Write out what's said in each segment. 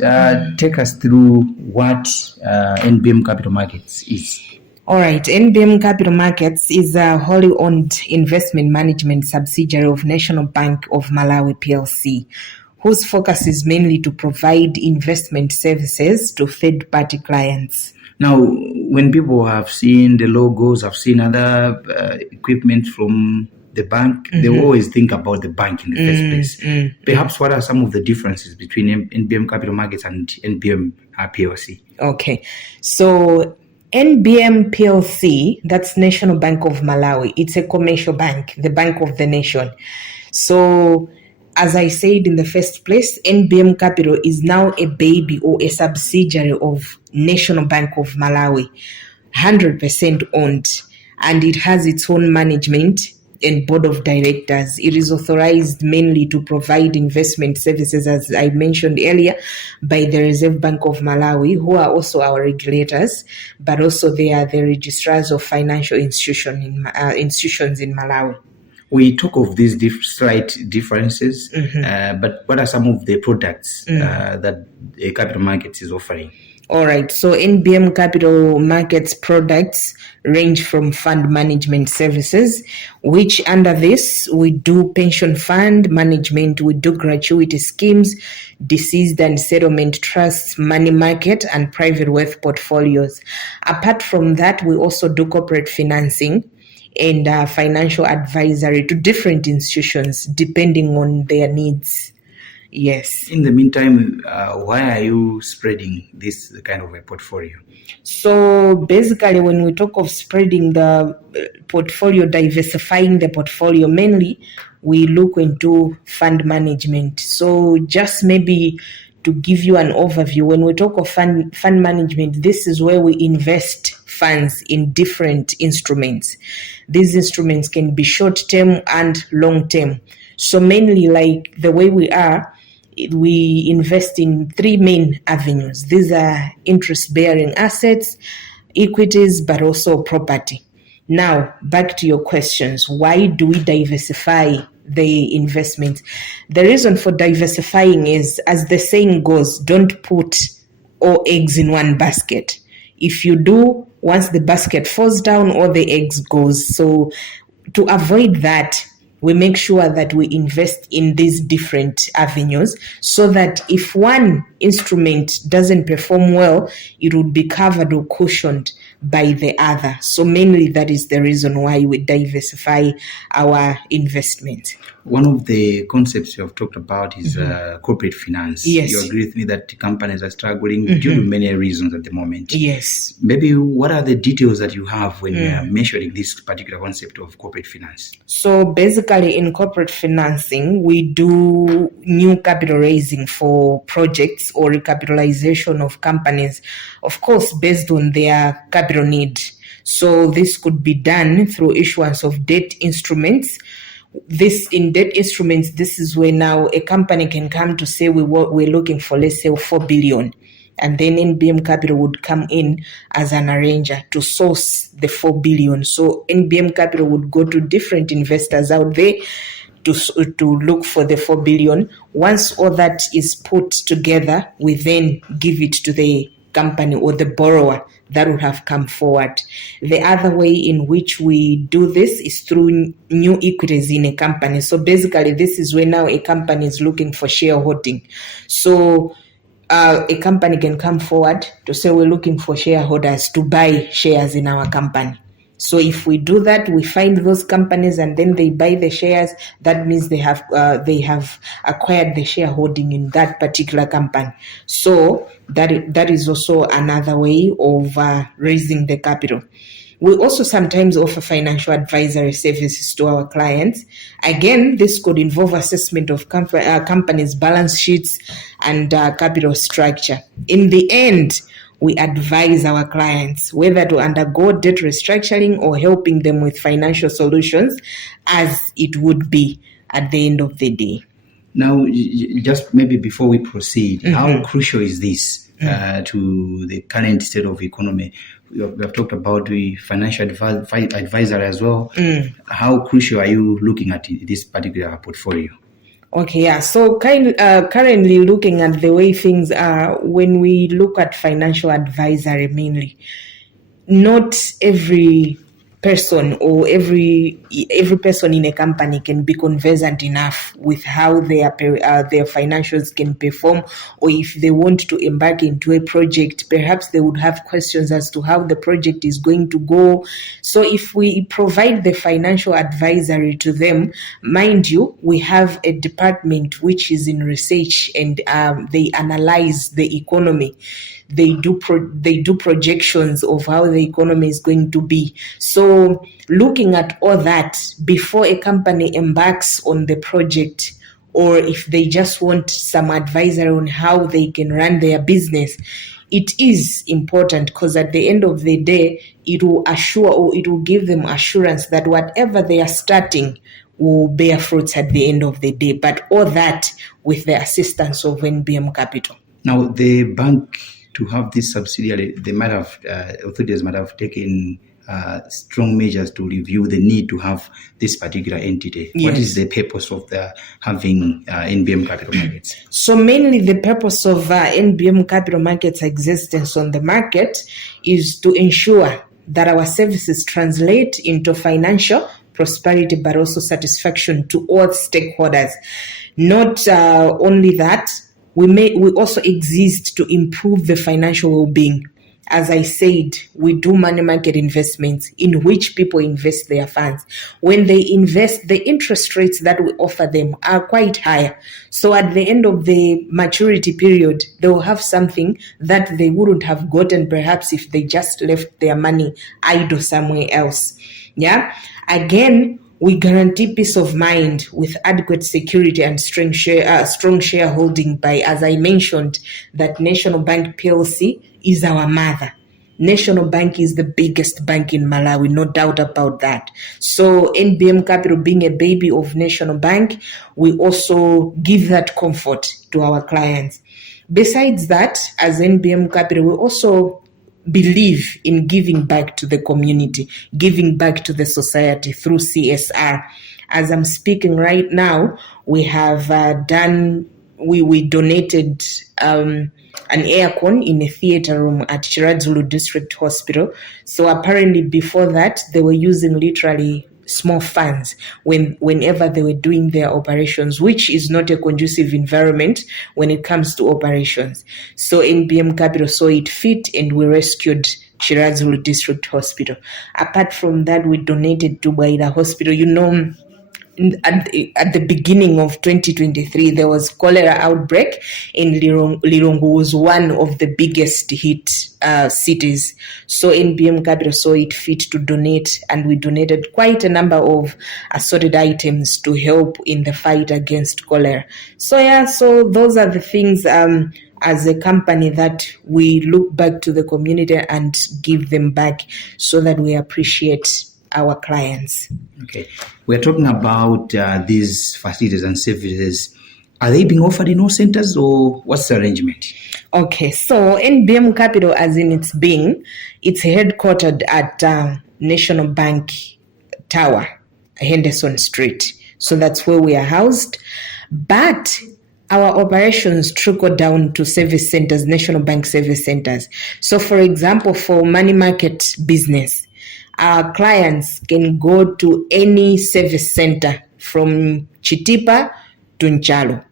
right. Take us through what NBM Capital Markets is. All right. NBM Capital Markets is a wholly owned investment management subsidiary of National Bank of Malawi PLC, whose focus is mainly to provide investment services to third-party clients. Now, when people have seen the logos, have seen other equipment from the bank, they always think about the bank in the first place. Perhaps what are some of the differences between NBM Capital Markets and NBM PLC? Okay. So NBM PLC, that's National Bank of Malawi. It's a commercial bank, the bank of the nation. So as I said in the first place, NBM Capital is now a baby or a subsidiary of National Bank of Malawi, 100% owned, and it has its own management and board of directors. It is authorized mainly to provide investment services, as I mentioned earlier, by the Reserve Bank of Malawi, who are also our regulators, but also they are the registrars of financial institutions in Malawi. We talk of these slight differences, but what are some of the products that the capital markets is offering? All right. So NBM Capital Markets products range from fund management services, which under this, we do pension fund management, we do gratuity schemes, deceased and settlement trusts, money market, and private wealth portfolios. Apart from that, we also do corporate financing and financial advisory to different institutions depending on their needs. Yes. In the meantime, why are you spreading this kind of a portfolio? So basically, when we talk of spreading the portfolio, diversifying the portfolio, mainly we look into fund management. So just maybe to give you an overview, when we talk of fund management, this is where we invest funds in different instruments. These instruments can be short-term and long-term. So mainly, like the way we invest in three main avenues. These are interest-bearing assets, equities, but also property. Now, back to your questions. Why do we diversify the investments? The reason for diversifying is, as the saying goes, don't put all eggs in one basket. If you do, once the basket falls down, all the eggs goes. So to avoid that, we make sure that we invest in these different avenues so that if one instrument doesn't perform well, it would be covered or cushioned by the other. So mainly that is the reason why we diversify our investment. One of the concepts you have talked about is corporate finance. Yes. You agree with me that companies are struggling due to many reasons at the moment. Yes. Maybe what are the details that you have when you are measuring this particular concept of corporate finance? So basically in corporate financing, we do new capital raising for projects or recapitalization of companies, of course, based on their capital need. So this could be done through issuance of debt instruments. This is where now a company can come to say we're looking for, let's say, 4 billion. And then NBM Capital would come in as an arranger to source the 4 billion. So NBM Capital would go to different investors out there to look for the 4 billion. Once all that is put together, we then give it to the company or the borrower that would have come forward. The other way in which we do this is through new equities in a company. So basically, this is where now a company is looking for shareholding. So a company can come forward to say we're looking for shareholders to buy shares in our company. So if we do that, we find those companies and then they buy the shares. That means they have acquired the shareholding in that particular company. So that is also another way of raising the capital. We also sometimes offer financial advisory services to our clients. Again, this could involve assessment of companies' balance sheets and capital structure. In the end, we advise our clients whether to undergo debt restructuring or helping them with financial solutions as it would be at the end of the day. Now, just maybe before we proceed, how crucial is this to the current state of economy? We have talked about the financial advisor as well. How crucial are you looking at this particular portfolio? Okay, yeah. So currently looking at the way things are, when we look at financial advisory mainly, not every person or every person in a company can be conversant enough with how their financials can perform, or if they want to embark into a project, perhaps they would have questions as to how the project is going to go. So if we provide the financial advisory to them, mind you, we have a department which is in research, and they analyze the economy. They do projections of how the economy is going to be. So looking at all that before a company embarks on the project, or if they just want some advisory on how they can run their business, it is important, because at the end of the day, it will assure, or it will give them assurance that whatever they are starting will bear fruits at the end of the day. But all that with the assistance of NBM Capital. Now, the bank, to have this subsidiary, they might have authorities might have taken strong measures to review the need to have this particular entity. Yes. What is the purpose of having NBM Capital Markets? So mainly the purpose of NBM Capital Markets' existence on the market is to ensure that our services translate into financial prosperity, but also satisfaction to all stakeholders. Not only that, we also exist to improve the financial well-being. As I said, we do money market investments in which people invest their funds. When they invest, the interest rates that we offer them are quite higher. So at the end of the maturity period, they will have something that they wouldn't have gotten perhaps if they just left their money idle somewhere else. Yeah. Again, we guarantee peace of mind with adequate security and strong shareholding by, as I mentioned, that National Bank PLC is our mother. National Bank is the biggest bank in Malawi, no doubt about that. So NBM Capital being a baby of National Bank, we also give that comfort to our clients. Besides that, as NBM Capital, we also believe in giving back to the community, giving back to the society through CSR. As I'm speaking right now, we have we donated an aircon in a theater room at Chiradzulu District Hospital. So apparently before that, they were using literally small fans whenever they were doing their operations, which is not a conducive environment when it comes to operations. So NBM Capital saw it fit, and we rescued Chiradzulu District Hospital. Apart from that, we donated to Baida Hospital. You know, at the beginning of 2023, there was cholera outbreak in Lilongwe was one of the biggest hit cities. So NBM Capital saw it fit to donate, and we donated quite a number of assorted items to help in the fight against cholera. So yeah, so those are the things as a company that we look back to the community and give them back, so that we appreciate our clients. Okay, we're talking about these facilities and services. Are they being offered in all centers, or what's the arrangement? Okay, so NBM Capital, as in its being, it's headquartered at National Bank Tower, Henderson Street. So that's where we are housed. But our operations trickle down to service centers, National Bank service centers. So for example, for money market business, our clients can go to any service center from Chitipa to Nchalo.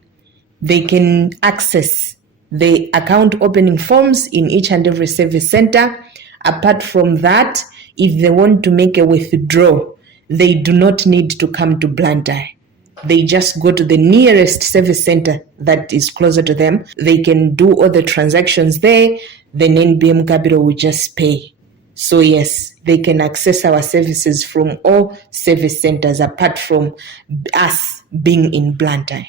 They can access the account opening forms in each and every service center. Apart from that, if they want to make a withdrawal, they do not need to come to Blantyre. They just go to the nearest service center that is closer to them. They can do all the transactions there. Then NBM Capital will just pay. So yes, they can access our services from all service centers apart from us being in Blantyre.